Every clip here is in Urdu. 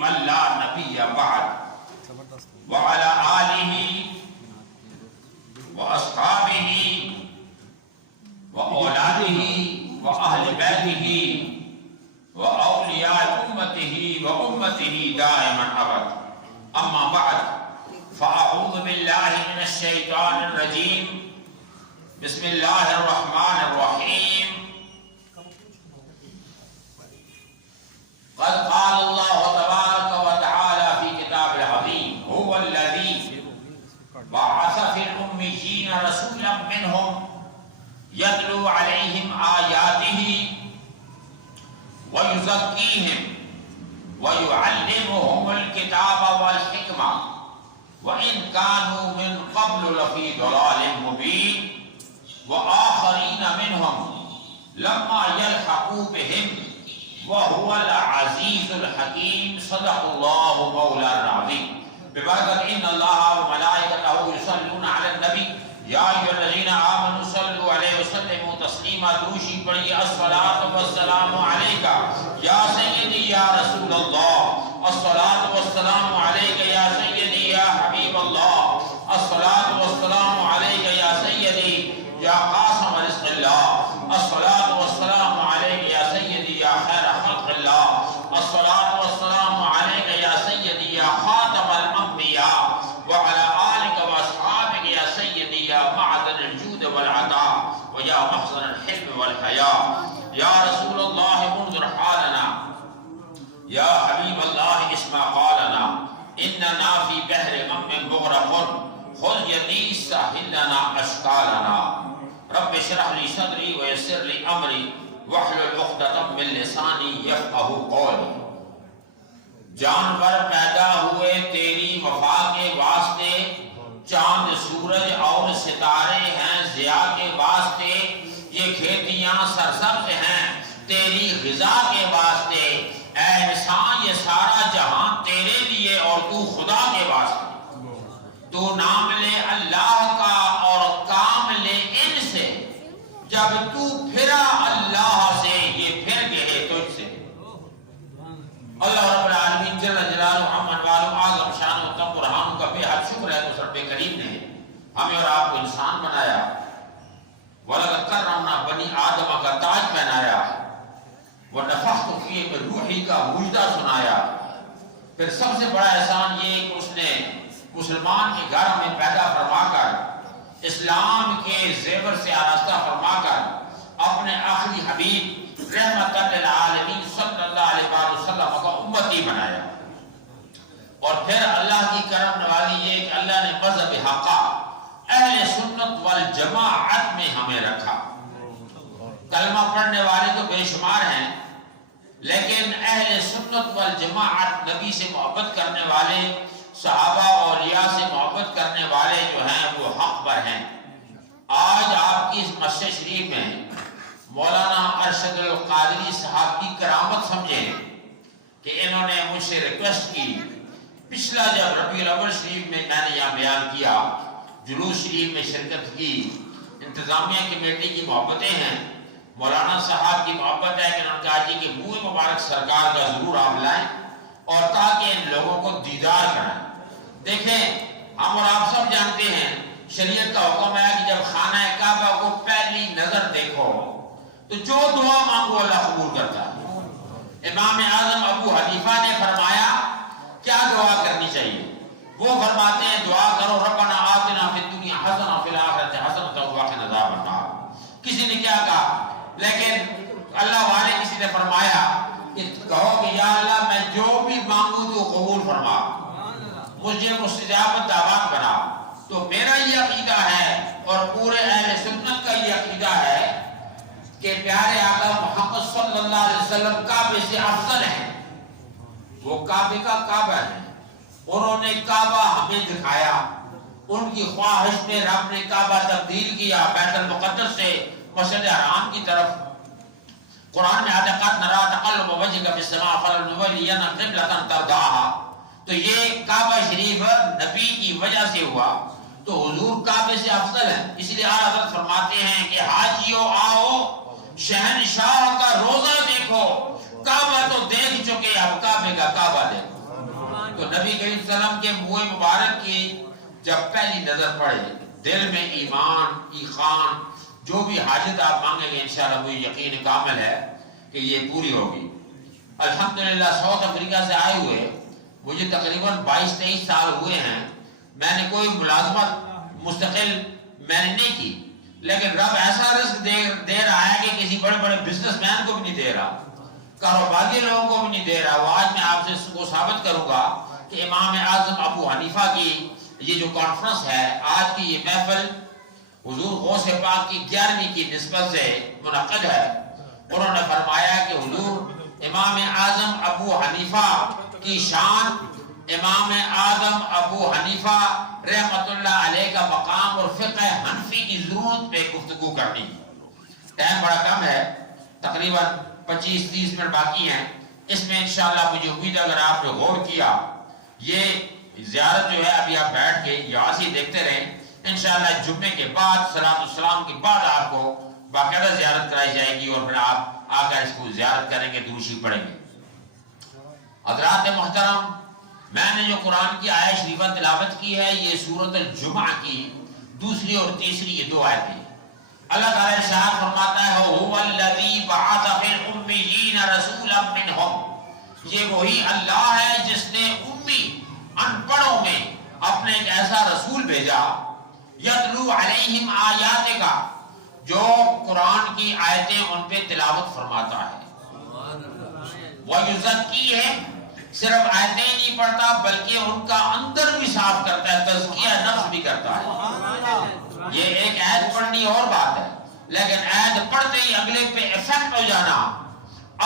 من لا نبی بعد وعلى آلہ واصحابہ واولادہ واہل بیتہ واولیاء امتہ وامتہ دائما ابدا. اما بعد فاعوذ باللہ من الشیطان الرجیم. بسم اللہ الرحمن الرحیم. قد قال اللہ تبارک وتعالی فی کتاب العظیم هو الذی بعث فی الأمیین رسولا منهم یتلو علیہم آیاتہ ویزکیہم ویعلمہم الکتاب والحکمہ وإن كانوا من قبل لفی ضلال مبین وآخرین منهم لما يلحقوا بهم وهو العزیز الحکیم. صدق اللہ مولانا العظیم. ببرکت ان اللہ وملائکتہ یصلون علی النبی یا ایھا الذین آمنوا صلوا علیہ وسلموا تسلیما. دوشی پڑھیے الصلاۃ والسلام علیک یا سیدی یا رسول اللہ. الصلاۃ والسلام علیک یا سیدی یا حبیب اللہ. الصلاۃ والسلام علیک یا سیدی یا قاسم رزق اللہ. الصلاۃ والسلام علیک یا سیدی یا خیر خلق اللہ. الصلاۃ والسلام علیک یا سیدی یا خاتم الانبیاء وعلی آلک واصحابک یا سیدی یا معدن الجود والعطاء ویا محضن الحلم والحیاء. یا رسول اللہ انظر حالنا یا حبیب اللہ اسمع قالنا اننا فی بحر غم مغرق خذ یدی ساحل لنا اشکالنا. رب اشرح لی صدری ویسر لی امری واحلل عقدۃ من لسانی یفقہوا قولی. جانور پیدا ہوئے تیری وفا کے واسطے، چاند سورج اور ستارے ہیں ضیاء کے واسطے، یہ کھیتیاں سرسبز ہیں تیری غذا کے واسطے. اے انسان یہ سارا جہاں تیرے لیے اور تو خدا کے واسطے. تو نام لے اللہ کا اور کام لے ان سے. جب تو پھرا اللہ سے یہ پھر گئے تجھ سے. اللہ رب العالمین جل جلالہ عمن والو اعظم شان و تم برہان کا بے حد شکر ہے اس رب کریم نے ہمیں اور آپ کو انسان بنایا. وَلَقَدْ كَرَّمْنَا بَنِي آدَمَ کا تاج پہنایا. وَنَفَخْتُ فِيهِ مِن رُوحِی کا مجدہ سنایا. پھر سب سے بڑا احسان یہ کہ اس نے مسلمان کے گھر میں پیدا فرما کر اسلام کے زیور سے آراستہ فرما کر اپنے آخری حبیب رحمت للعالمین صلی اللہ علیہ وسلم کو امتی بنایا. اور پھر اللہ کی کرم نوازی یہ کہ اللہ نے مذہب حقہ اہل سنت والجماعت میں ہمیں رکھا. کلمہ پڑھنے والے تو بے شمار ہیں لیکن اہل سنت والجماعت نبی سے محبت کرنے والے صحابہ اور اولیاء سے محبت کرنے والے جو ہیں وہ حق پر ہیں. آج آپ کی اس مسجد شریف میں مولانا ارشد القادری صاحب کی کرامت سمجھیں کہ انہوں نے مجھ سے ریکویسٹ کی. پچھلا جب ربیع الاول شریف میں نے یہاں بیان کیا، جلوس شریف میں شرکت کی، انتظامیہ کمیٹی کی محبتیں ہیں، مولانا صاحب کی محبت ہے کہ انہوں نے کہا جی کہ منہ مبارک سرکار کا ضرور آپ لائیں اور تاکہ ان لوگوں کو دیدار کرائیں. دیکھیں ہم اور آپ سب جانتے ہیں شریعت کا حکم ہے کہ جب خانہ کعبہ کو پہلی نظر دیکھو تو جو دعا مانگو اللہ قبول کرتا ہے. امام اعظم ابو حنیفہ نے فرمایا کیا دعا کرنی چاہیے؟ وہ فرماتے ہیں دعا کرو ربنا آتنا فی الدنیا حسنہ وفی الآخرۃ حسنۃ وقنا عذاب النار. کسی نے کیا کہا؟ لیکن اللہ والے کسی نے فرمایا کہ کہو کہ یا اللہ میں جو بھی مانگوں تو قبول فرما، مجھے مستجاب دعوات بنا. تو میرا یہ عقیدہ ہے اور پورے اہل سنت کا یہ عقیدہ ہے کہ پیارے آقا محمد صلی اللہ علیہ وسلم کعبے سے افضل ہیں. وہ کعبے کا کعبہ ہے، انہوں نے کعبہ ہمیں دکھایا. ان کی خواہش میں رب نے کعبہ تبدیل کیا بیت المقدس سے مسجد حرام کی طرف. قرآن میں آتا ہے قد نرى تقلب وجهك في السماء فلنولينك قبلة ترضاها. تو یہ کعبہ شریف نبی کی وجہ سے ہوا تو حضور کعبے سے افضل ہے. اس لیے اعلیٰ حضرت فرماتے ہیں کہ حاجیوں آؤ شہنشاہ کا روزہ دیکھو. کعبہ تو دیکھ چکے اب کعبے کا کعبہ دیکھو. نبی کریم صلی اللہ علیہ وسلم کے منہ مبارک کی جب پہلی نظر پڑے دل میں ایمان ایقان جو بھی حاجت آپ مانگیں گے انشاءاللہ مجھے یقین کامل ہے کہ یہ پوری ہوگی. الحمدللہ ساؤتھ افریقہ سے آئے ہوئے مجھے تقریباً 22-23 سال ہوئے ہیں. میں نے کوئی ملازمت مستقل میں نے نہیں کی, لیکن رب ایسا رزق دے رہا ہے کہ کسی بڑے بڑے بزنس مین کو بھی نہیں دے رہا, کاروباری لوگوں کو بھی نہیں دے رہا. وہ آج میں آپ سے اس کو ثابت کروں گا کہ امام اعظم ابو حنیفہ کی یہ جو کانفرنس ہے, آج کی یہ محفل حضور غوث پاک کی 11ویں کی نسبت سے منعقد ہے. انہوں نے فرمایا کہ حضور امام اعظم ابو حنیفہ کی شان, امام اعظم ابو حنیفہ رحمت اللہ علیہ کا مقام اور فقہ حنفی کی ضرورت پہ گفتگو کرنی. ٹائم بڑا کم ہے, تقریباً 25-30 منٹ باقی ہیں. اس میں انشاءاللہ مجھے امید ہے اگر آپ نے غور کیا, یہ زیارت جو ہے ابھی آپ بیٹھ کے یہاں سے دیکھتے رہیں, انشاءاللہ جمعے کے بعد صلاۃ السلام کے بعد آپ کو باقاعدہ زیارت کرائی جائے گی اور پھر آپ آ کر اس کو زیارت کریں گے, درود شریف پڑھیں گے. حضرات محترم, میں نے جو قرآن کی آیت شریفہ تلاوت کی ہے یہ سورۃ الجمعہ کی دوسری اور تیسری یہ 2 آیتیں. اللہ تعالیٰ ارشاد فرماتا ہے هو الذی بعث فی الامیین رسولا منہم, یہ وہی اللہ ہے جس نے امی ان پڑھوں میں اپنے ایک ایسا رسول بھیجا, یتلو علیہم آیات کا, جو قرآن کی آیتیں ان پہ تلاوت فرماتا ہے. وَيُزَكِّيهِمْ, صرف آیتیں نہیں پڑھتا بلکہ ان کا اندر بھی صاف کرتا ہے, تزکیہ نفس بھی کرتا ہے. یہ ایک آیت پڑھنی اور بات ہے, لیکن آیت پڑھتے ہی اگلے پہ ایفیکٹ ہو جانا,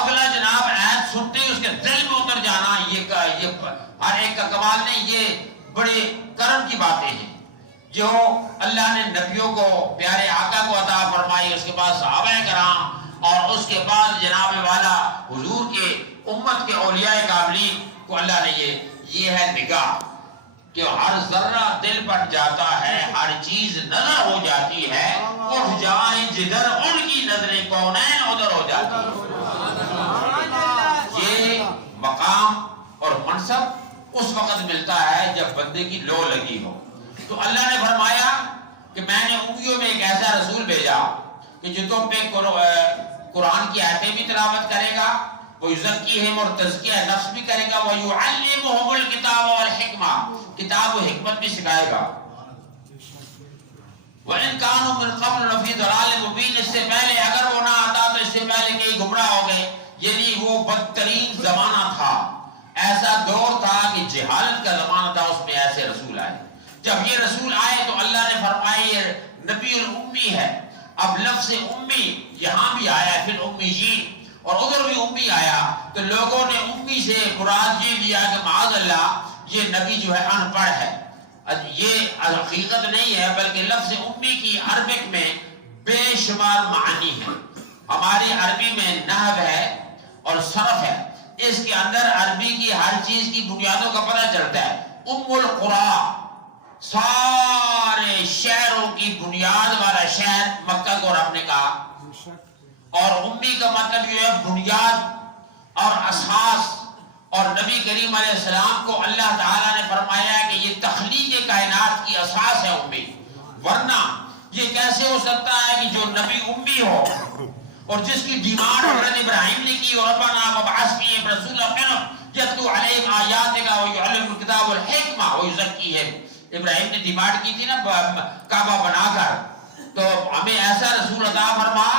اگلا جناب آیت سنتے ہی اس کے دل میں اتر جانا, یہ ہر ایک کا کمال نہیں, یہ بڑے کرم کی باتیں ہیں جو اللہ نے نبیوں کو پیارے آقا کو عطا فرمائی, اس کے بعد صحابہ کرام اور اس کے بعد جناب والا حضور کے امت کے اولیاء کاملین کو اللہ نے یہ ہے نگاہ کہ ہر ذرہ دل پٹ جاتا ہے, ہر چیز نظر ہو جاتی ہے, اٹھ جائیں جدھر ان کی نظریں کونین ادھر ہو جاتی ہے. یہ مقام اور منصب اس وقت ملتا ہے جب بندے کی لو لگی ہو. تو اللہ نے فرمایا کہ میں نے امیوں میں ایک ایسا رسول بھیجا کہ جو تم پہ قرآن کی آیتیں بھی تلاوت کرے گا, وَيُزَكِّيهِمْ اور تزکیہ نفس بھی کرے گا, وَيُعَلِّمُهُمُ الْكِتَابَ وَالْحِکْمَةَ, کتاب و حکمت بھی سکھائے گا. وَإِنْ كَانُوا مِنْ قَبْلُ لَفِي ضَلَالٍ مُبِينٍ, اس سے پہلے اگر وہ نہ آتا تو اس سے پہلے کئی گمراہ ہو گئے. یعنی وہ بدترین زمانہ تھا, ایسا دور تھا کہ جہالت کا زمانہ تھا, اس میں ایسے رسول آئے. جب یہ رسول آئے تو اللہ نے فرمایا یہ نبی الامی ہے. اب لفظ امی یہاں بھی آیا ہے, پھر امیین اور ادھر بھی امی آیا, تو لوگوں نے امی سے مراد یہ لیا کہ معاذ اللہ یہ نبی جو ہے ان پڑھ ہے. یہ حقیقت نہیں ہے, بلکہ لفظ امی کی عربک میں بے شمار معنی ہے. ہماری عربی میں نحو ہے اور صرف ہے, اس کے اندر عربی کی ہر چیز کی بنیادوں کا پتہ چلتا ہے. ام القرى, سارے شہروں کی بنیاد والا شہر مکہ کو رب نے کہا, اور امی کا مطلب یہ ہے بنیاد اور اساس. اور نبی کریم علیہ السلام کو اللہ تعالیٰ نے فرمایا کہ یہ تخلیق کائنات کی اساس ہے امی, ورنہ یہ کیسے ہو سکتا ہے کہ جو نبی امی ہو اور جس کی ڈیمانڈ حضرت ابراہیم نے کی, ربنا وابعث فیہم رسولا منہم یتلو علیہم آیاتک ویعلمہم الکتاب والحکمہ ویزکیہم. ابراہیم نے ڈیمانڈ کی تھی نا کعبہ بنا کر, تو ہمیں ایسا رسول عطا فرما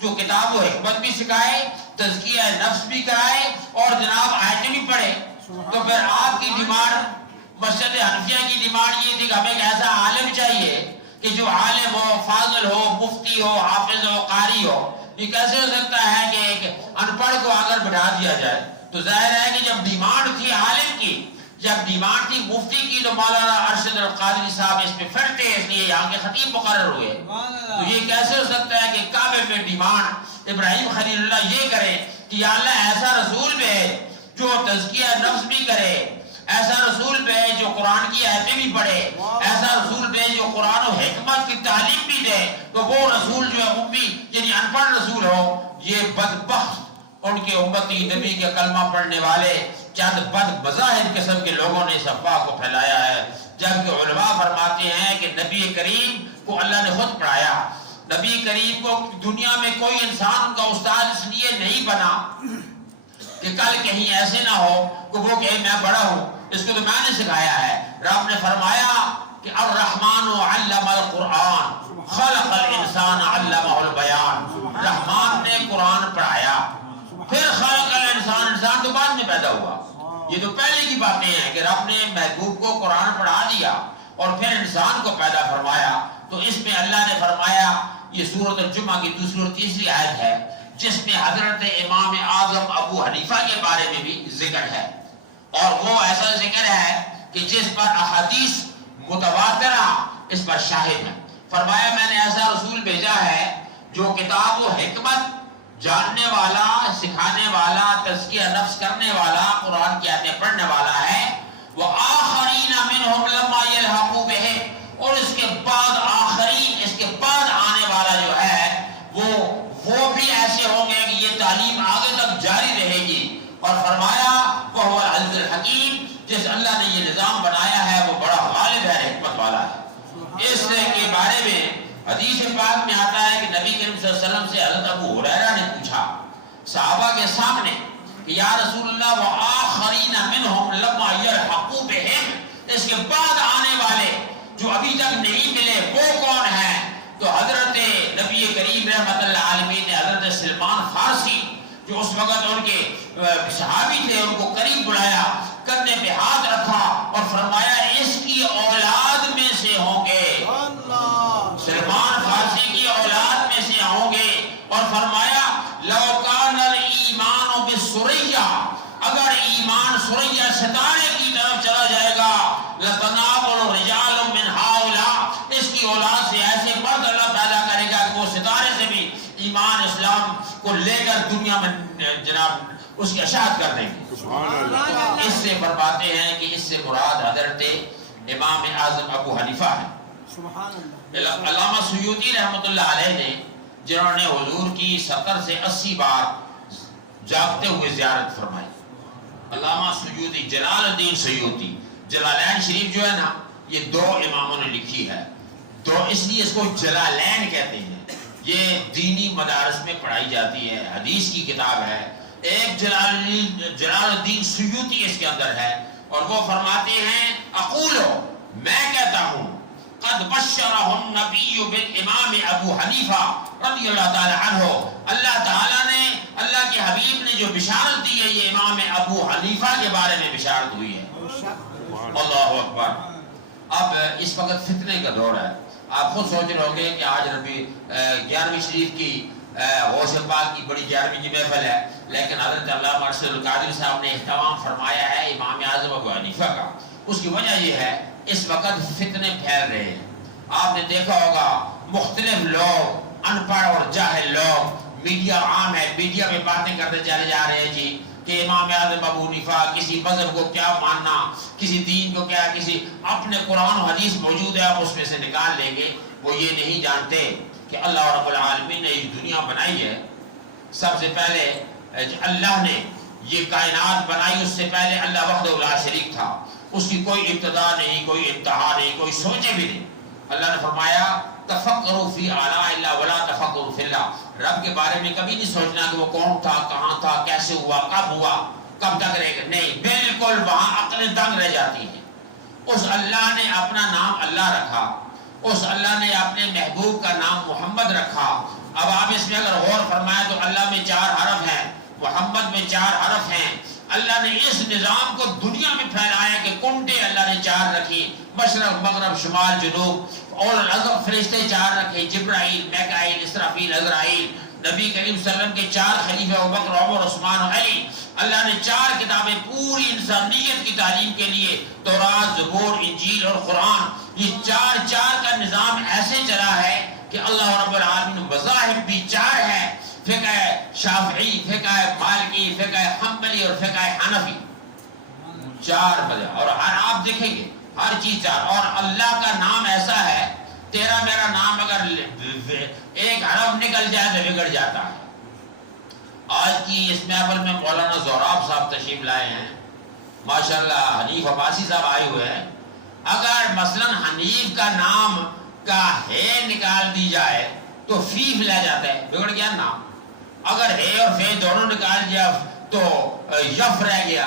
جو کتاب و حکمت بھی سکھائے, تزکیہ نفس بھی کرائے اور جناب آیتیں بھی پڑھے. تو پھر آپ کی ڈیمانڈ مسجد حنفیہ کی ڈیمانڈ یہ تھی کہ ہمیں ایک ایسا عالم چاہیے کہ جو عالم ہو, فاضل ہو, مفتی ہو, حافظ ہو, قاری ہو. یہ کیسے ہو سکتا ہے کہ ایک ان پڑھ کو اگر بٹھا دیا جائے؟ تو ظاہر ہے کہ جب ڈیمانڈ تھی عالم کی, جب ڈیمانڈ تھی مفتی کی, تو مولانا ارشد القادری صاحب اس پہ پھر تھے, اس لیے یہاں کے خطیب مقرر ہوئے. تو یہ کیسے ہو سکتا ہے کہ کعبے میں ڈیمانڈ ابراہیم خلیل اللہ یہ کرے کہ یا اللہ ایسا رسول بھیج جو تزکیہ نفس بھی کرے, ایسا رسول بھیج جو قرآن کی آیتیں بھی پڑھے, ایسا رسول بھیج جو قرآن و حکمت کی تعلیم بھی دے. تو وہ رسول جو ہے امی یعنی ان پڑھ رسول ہو, یہ بدبخت ان کے امتی نبی کے کلمہ پڑھنے والے چند بد مذاہب قسم کے لوگوں نے اس افواہ کو پھیلایا ہے، جبکہ علماء فرماتے ہیں کہ نبی کریم کو اللہ نے خود پڑھایا. نبی کریم کو دنیا میں کوئی انسان کا استاد اس لیے نہیں بنا کہ کل کہیں ایسے نہ ہو کہ وہ کہے میں بڑا ہوں، اس کو تو میں نے سکھایا ہے. رب نے فرمایا کہ الرحمن علم القرآن خلق الانسان علمہ البیان. رحمان نے قرآن پڑھایا، پھر خلق الانسان، انسان تو بعد میں پیدا ہوا. یہ تو پہلے کی باتیں ہیں کہ رب نے محبوب کو قرآن پڑھا دیا اور پھر انسان کو پیدا فرمایا. تو اس میں اللہ نے فرمایا، یہ سورۃ الجمعہ کی دوسری اور تیسری آیت ہے جس میں حضرت امام اعظم ابو حنیفہ کے بارے میں بھی ذکر ہے، اور وہ ایسا ذکر ہے کہ جس پر احادیث متواترہ اس پر شاہد ہے. فرمایا میں نے ایسا رسول بھیجا ہے جو کتاب و حکمت جاننے والا، سکھانے والا، تزکیہ نفس کرنے والا، قرآن کی آیتیں پڑھنے والا ہے. وآخرین منہم لما یلحقوا بہ، اور اس کے بعد آخرین، اس کے بعد آنے والا جو ہے وہ بھی ایسے ہوں گے کہ یہ تعلیم آگے تک جاری رہے گی. اور فرمایا وہو العزیز الحکیم، جس اللہ نے یہ نظام بنایا ہے وہ بڑا غالب ہے، حکمت والا ہے. اس کے بارے میں حدیث پاک میں آتا ہے کہ نبی کریم صلی اللہ علیہ وسلم سے حضرت ابو ہریرہ نے پوچھا صحابہ کے سامنے کہ یا رسول اللہ وآخرین منہم لما یلحقوا بہم، اس کے بعد آنے والے جو ابھی تک نہیں ملے وہ کون ہیں؟ تو حضرت نبی کریم رحمت اللہ عالمین نے حضرت سلمان فارسی جو اس وقت ان کے صحابی تھے ان کو قریب بلایا، کندھے پہ ہاتھ رکھا اور فرمایا اس کی اولاد میں سے ہوں گے، سلمان فارسی کی اولاد میں سے ہوں گے. اور فرمایا لو کان الایمان بالسریہ، اگر ایمان سریہ ستارے کی طرف چلا جائے گا، لتناول رجال من ہؤلاء، اس کی اولاد سے ایسے مرد اللہ پیدا کرے گا کہ وہ ستارے سے بھی ایمان اسلام کو لے کر دنیا میں جناب اس کی اشاعت کر دیں گے. اس سے فرماتے ہیں کہ اس سے مراد حضرت امام اعظم ابو حنیفہ ہے. علامہ سیوطی رحمۃ اللہ علیہ نے، جنہوں نے حضور کی 70 سے 80 بار جاگتے ہوئے زیارت فرمائی. علامہ سیوطی، جلال الدین سیوطی، جلالین شریف جو ہے نا یہ 2 اماموں نے لکھی ہے، تو اس لیے اس کو جلالین کہتے ہیں. یہ دینی مدارس میں پڑھائی جاتی ہے، حدیث کی کتاب ہے. ایک جلال الدین سیوطی اس کے اندر ہے، اور وہ فرماتے ہیں اقولو، میں کہتا ہوں، قد بشرہ النبی بالامام ابو حنیفہ رضی اللہ تعالی عنہ، اللہ تعالیٰ نے، اللہ کے حبیب نے جو بشارت دی ہے یہ امام ابو حنیفہ کے بارے میں بشارت ہوئی ہے. اللہ اکبر. اب اس وقت فتنے کا دور ہے. آپ خود سوچ رہے ہوں گے کہ آج ربی 11ویں شریف کی غوث پاک کی بڑی 11ویں کی محفل ہے، لیکن حضرت علامہ ارشد القادری صاحب نے اہتمام فرمایا ہے امام اعظم ابو حنیفہ کا. اس کی وجہ یہ ہے اس وقت فتنے پھیل رہے ہیں. آپ نے دیکھا ہوگا مختلف لوگ، ان پڑھ اور جاہل لوگ، میڈیا عام ہے، میڈیا میں باتیں کرتے چلے جا رہے ہیں جی کہ امام اعظم ابو حنیفہ کسی مذہب کو کیا ماننا، کسی دین کو کیا، کسی اپنے قرآن و حدیث موجود ہے آپ اس میں سے نکال لیں گے. وہ یہ نہیں جانتے کہ اللہ رب العالمین نے یہ دنیا بنائی ہے. سب سے پہلے اللہ نے یہ کائنات بنائی، اس سے پہلے اللہ وحدہ لا شریک تھا، اس کی کوئی ابتدا نہیں، کوئی انتہا نہیں، کوئی سوچے بھی نہیں. اللہ نے فرمایا تفکروا فی آلاء اللہ ولا تفکروا فی اللہ، رب کے بارے میں کبھی نہیں سوچنا کہ وہ کون تھا، کہاں تھا، کیسے ہوا، کب تک رہے گا، نہیں، بالکل وہاں عقل دنگ رہ جاتی ہے. اس اللہ نے اپنا نام اللہ رکھا، اس اللہ نے اپنے محبوب کا نام محمد رکھا. اب آپ اس میں اگر غور فرمائیں تو اللہ میں 4 حرف ہیں، محمد میں 4 حرف ہیں. اللہ نے اس نظام کو دنیا میں پھیلایا کہ کنڈے اللہ نے 4 رکھی، مشرق مغرب شمال جنوب، اور العزم فرشتے 4 رکھے، جبرائیل، میکائیل، اسرافیل، عزرائیل. نبی کریم صلی اللہ علیہ وسلم کے 4 خلیفہ ابوبکر، عمر، عثمان و علی. اللہ نے 4 کتابیں پوری انسانیت کی تعلیم کے لیے، تورات، زبور، انجیل اور قرآن. یہ 4 کا نظام ایسے چلا ہے کہ اللہ رب العالمین مذاہب بھی 4 ہیں، فقہ شافعی، فقہ مالکی، فقہ حنبلی اور فقہ حنفی. 4 بجے، اور آپ دیکھیں گے ہر چیز 4. اور اللہ کا نام ایسا ہے، تیرا میرا نام اگر ایک حرف نکل جائے تو بگڑ جاتا ہے. آج کی اس محفل میں مولانا زہراب صاحب تشریف لائے ہیں، ماشاءاللہ حنیف عباسی صاحب آئے ہوئے ہیں. اگر مثلا حنیف کا نام کا ہے نکال دی جائے تو فیف لے جاتا ہے, بگڑ گیا نام. اگر ہے اور فے دونوں نکال دیا تو یف رہ گیا.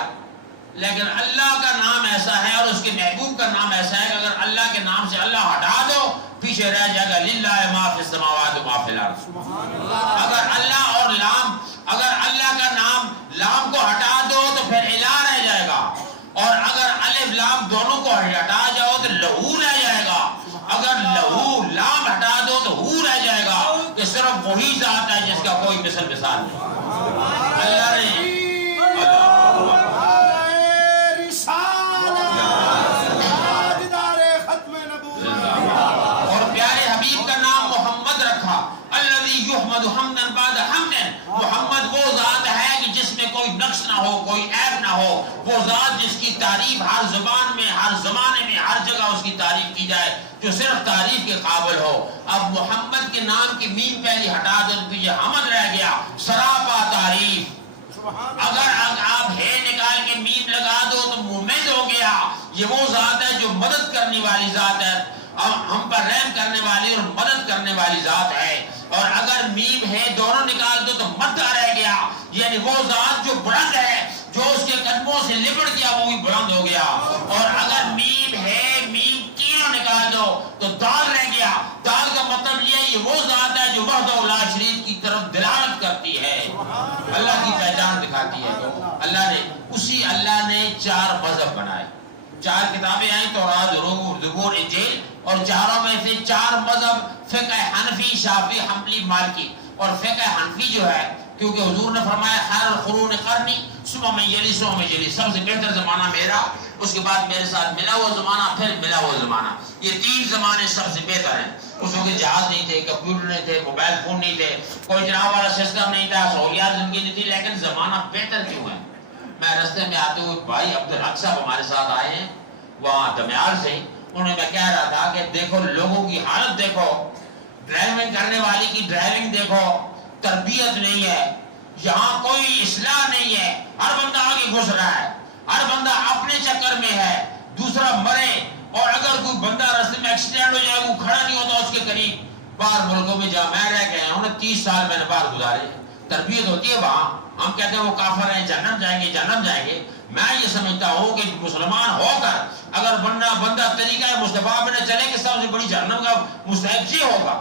لیکن اللہ کا نام ایسا ہے اور اس کے محبوب کا نام ایسا ہے کہ اگر اللہ کے نام سے اللہ ہٹا دو پیچھے رہ جائے گا للہ ما فی السماوات و ما فی الارض. اگر اللہ اور لام, اگر اللہ کا نام لام کو ہٹا دو تو پھر الہ رہ جائے گا, اور اگر الف لام دونوں کو ہٹا جاؤ تو لہو رہ جائے گا. اگر لہو لام ہٹا دو تو ہو رہ جائے گا. کہ صرف وہی ذات ہے جس کا کوئی مثل مثال نہیں. اللہ نے اور پیارے حبیب کا نام محمد رکھا. الذی یحمد حمدا بعد حمد. محمد وہ ذات ہے کہ جس میں کوئی نقص نہ ہو, کوئی عیب نہ ہو. وہ ذات جس کی تعریف ہر زبان میں, ہر زمانے میں, ہر جگہ اس کی تعریف کی جائے, جو صرف تعریف کے قابل ہو. اب محمد کے نام کی میم پہلی ہٹا دو تو پیچھے حمد رہ گیا, سراپا تعریف. اگر آپ ہے نکال کے میم لگا دو تو محمد ہو گیا. یہ وہ ذات ہے جو مدد کرنے والی ذات ہے, ہم پر رحم کرنے والی اور مدد کرنے والی ذات ہے. اور اگر میم ہے دونوں نکال دو تو مدہ رہ گیا, یعنی وہ ذات جو بلند ہے, جو اس کے قدموں سے لپٹ گیا وہ بھی بلند ہو گیا. اور اگر میم ہے, میم تینوں نکال دو تو دال رہ گیا. دال کا مطلب یہ وہ ذات ہے جو وحدہ لا شریک کی طرف دلالت کرتی ہے, اللہ کی پہچان دکھاتی ہے. تو اللہ نے 4 مذہب بنائے, 4 کتابیں آئیں, تورات, زبور, انجیل, اور چاروں میں سے 4 مذہب فقہ حنفی, شافعی, حنبلی, مالکی. اور فقہ حنفی جو ہے, کیونکہ حضور نے فرمایا خیر القرون قرنی ثم من یلی ثم من یلی, سب سے بہتر زمانہ میرا, اس کے بعد میرے ساتھ ملا ہوا زمانہ, پھر ملا ہوا زمانہ. یہ 3 زمانے سب سے بہتر ہیں. اس وقت جہاز نہیں تھے, کمپیوٹر نہیں تھے, موبائل فون نہیں تھے, کوئی جناب والا سسٹم نہیں تھا, سہولیات زندگی نہیں تھی, لیکن زمانہ بہتر کیوں ہے. میں رستے میں آتے ہوئے بھائی عبدالحق صاحب ہمارے ساتھ آئے ہیں وہاں دمیال سے. انہیں میں کہہ رہا تھا کہ دیکھو لوگوں کی حالت دیکھو, ڈرائیونگ کرنے والی کی ڈرائیونگ دیکھو, تربیت نہیں ہے, یہاں کوئی اصلاح نہیں ہے, ہر بندہ آگے گھس رہا ہے, ہر بندہ اپنے چکر میں ہے, دوسرا مرے. اور اگر کوئی بندہ راستے میں ایکسیڈنٹ ہو جائے, وہ کھڑا نہیں ہوتا اس کے قریب. باہر ملکوں میں جہاں میں رہ گیا ہوں, 30 سال میں نے باہر گزارے, تربیت ہوتی ہے وہاں. ہم کہتے ہیں وہ کافر ہیں, جہنم جائیں گے, جہنم جائیں گے. میں یہ سمجھتا ہوں کہ مسلمان ہو کر اگر بندہ طریقہ مصطفیٰ پہ نہ چلے کہ سب سے بڑی جہنم کا مستحق یہ ہوگا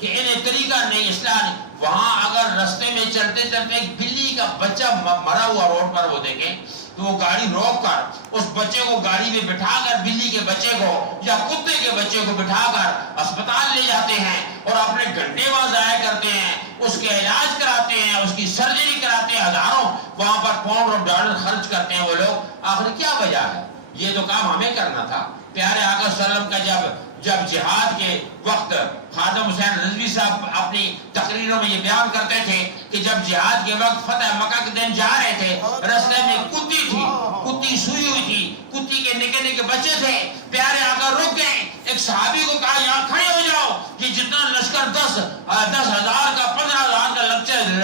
کہ انہیں طریقہ نہیں, اصلاح نہیں. وہاں اگر رستے میں چلتے چلتے ایک بلی کا بچہ مرا ہوا روڈ پر وہ دیکھیں تو وہ گاڑی روک کر اس بچے کو گاڑی میں بٹھا کر, بلی کے بچے کو یا کتے کے بچے کو بٹھا کر اسپتال لے جاتے ہیں اور اپنے گھنٹے وہاں ضائع کرتے ہیں, اس کے علاج کراتے ہیں, اس کی سرجری کراتے ہیں, ہزاروں وہاں پر پاؤنڈ اور ڈالر خرچ کرتے ہیں وہ لوگ. آخر کیا وجہ ہے؟ یہ تو کام ہمیں کرنا تھا. پیارے آقا صلی اللہ علیہ وسلم کا جب جہاد کے وقت خادم حسین رضوی صاحب اپنی تقریروں میں یہ بیان کرتے تھے کہ جب جہاد کے وقت فتح مکہ کے دن جا رہے تھے, راستے میں کتی تھی, کتی سوئی ہوئی تھی, کتی کے نکے نکے بچے تھے. پیارے آقا رک گئے, ایک صحابی کو کہا یہاں کھڑے ہو جاؤ کہ جتنا لشکر 10,000 کا 15,000 کا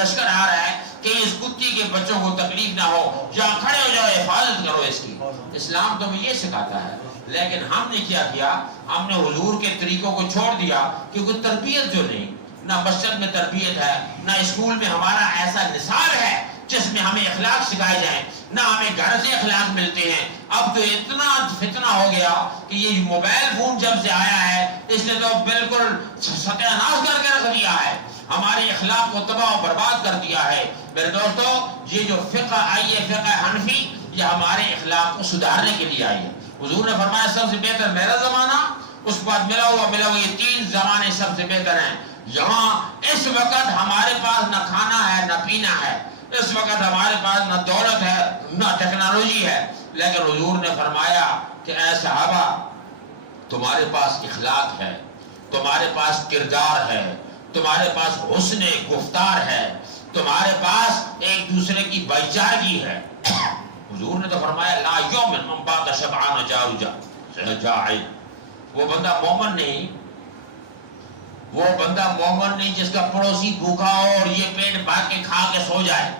لشکر آ رہا ہے کہ اس کتی کے بچوں کو تکلیف نہ ہو, جہاں کھڑے ہو جاؤ, حفاظت کرو اس کی. اسلام تو یہ سکھاتا ہے. لیکن ہم نے کیا کیا, ہم نے حضور کے طریقوں کو چھوڑ دیا, کیونکہ تربیت جو نہیں, نہ مسجد میں تربیت ہے, نہ اسکول میں ہمارا ایسا نصاب ہے جس میں ہمیں اخلاق سکھائے جائیں, نہ ہمیں گھر سے اخلاق ملتے ہیں. اب تو اتنا فتنہ ہو گیا کہ یہ موبائل فون جب سے آیا ہے اس نے تو بالکل ستیہ ناش کر کے رکھ دیا ہے, ہمارے اخلاق کو تباہ و برباد کر دیا ہے. میرے دوستو, یہ جو فقہ آئی ہے فقہ حنفی, یہ ہمارے اخلاق کو سدھارنے کے لیے آئی ہے. حضور نے فرمایا سب سے بہتر میرا زمانہ, اس کے بعد ملا ہوا, یہ 3 زمانے سب سے بہتر ہیں. یہاں اس وقت ہمارے پاس نہ کھانا ہے نہ پینا ہے, اس وقت ہمارے پاس نہ دولت ہے نہ ٹیکنالوجی ہے, لیکن حضور نے فرمایا کہ اے صحابہ تمہارے پاس اخلاق ہے, تمہارے پاس کردار ہے, تمہارے پاس حسن گفتار ہے, تمہارے پاس ایک دوسرے کی بھائی چارگی ہے. حضور نے تو فرمایا لا یومن من بات شبعان جاعل. وہ بندہ مومن نہیں, وہ بندہ مومن نہیں جس کا پڑوسی بھوکا ہو اور یہ پیٹ بھر کے کھا کے سو جائے.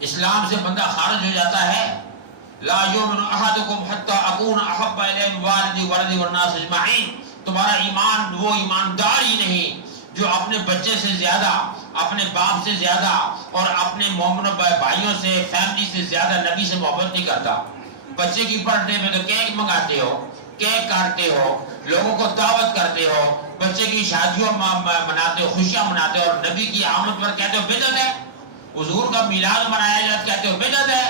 اسلام سے بندہ خارج ہو جاتا ہے. لا یؤمن احدکم حتی اکون احب الیہ من والدی ولدی والناس اجمعین، تمہارا ایمان وہ ایماندار ہی نہیں جو اپنے بچے سے زیادہ، اپنے باپ سے زیادہ اور اپنے مومن بھائیوں سے، فیملی سے زیادہ نبی سے محبت نہیں کرتا۔ بچے کی برتھ ڈے میں تو کیک منگاتے ہو، کیک کاٹتے ہو، لوگوں کو دعوت کرتے ہو، بچے کی شادیوں مناتے ہو، خوشیاں مناتے ہو، اور نبی کی آمد پر کہتے ہو بدعت ہے، حضور کا میلاد منایا جاتا کہتے ہو بدعت ہے،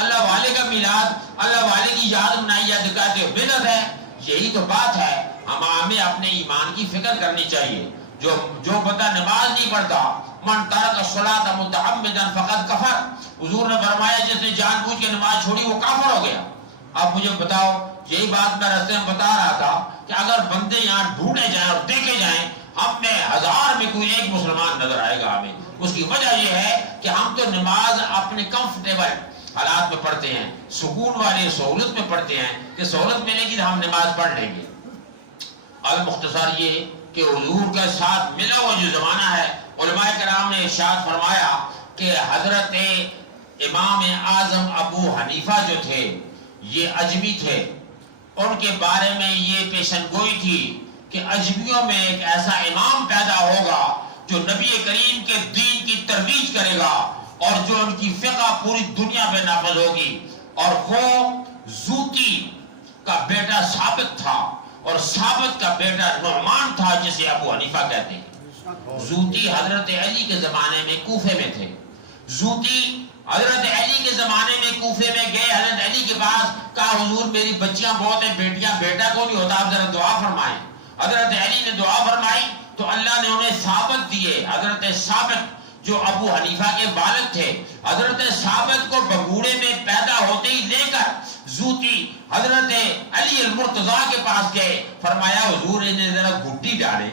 اللہ والے کا میلاد، اللہ والے کی یاد منائی جاتی کہتے ہو بدعت ہے۔ یہی تو بات ہے، ہمیں اپنے ایمان کی فکر کرنی چاہیے۔ جو بندہ نماز نہیں پڑھتا، من ترک الصلاۃ متعمدا فقد کفر، حضور نے فرمایا جس نے جان بوجھ کے نماز چھوڑی وہ کافر ہو گیا۔ اب مجھے بتاؤ، یہی بات میں راستے میں بتا رہا تھا کہ اگر بندے یہاں ڈھونڈے جائیں اور دیکھے جائیں، ہم میں 1000 میں کوئی ایک مسلمان نظر آئے گا ہمیں۔ اس کی وجہ یہ ہے کہ ہم تو نماز اپنے کمفرٹیبل حالات میں پڑھتے ہیں، سکون والی سہولت میں پڑھتے ہیں کہ سہولت ملے گی تو ہم نماز پڑھ لیں گے۔ المختصر یہ کہ حضور کے ساتھ ملا ہوا جو زمانہ ہے، علماء کرام نے ارشاد فرمایا کہ حضرت امام اعظم ابو حنیفہ جو تھے یہ اجمی تھے، ان کے بارے میں یہ پیشن گوئی تھی کہ اجمیوں میں ایک ایسا امام پیدا ہوگا جو نبی کریم کے دین کی ترویج کرے گا اور جو ان کی فقہ پوری دنیا میں نافذ ہوگی، اور وہ زوتی کا بیٹا ثابت تھا اور ثابت کا بیٹا نعمان تھا جسے ابو حنیفہ کہتے ہیں۔ زوتی حضرت علی کے زمانے میں کوفے میں تھے، زوتی حضرت علی کے زمانے میں کوفے میں گئے، حضرت علی کے پاس کہا حضور میری بچیاں بہت ہیں، بیٹیاں، بیٹا کو نہیں ہوتا، آپ ذرا دعا فرمائیں۔ حضرت علی نے دعا فرمائی تو اللہ نے انہیں ثابت دیے۔ حضرت ثابت جو ابو حنیفہ کے والد تھے، حضرت ثابت کو بگوڑے میں پیدا ہوتے ہی لے کر زوتی حضرت علی المرتضیٰ کے پاس گئے، فرمایا حضور انہیں ذرا گھٹی ڈالے،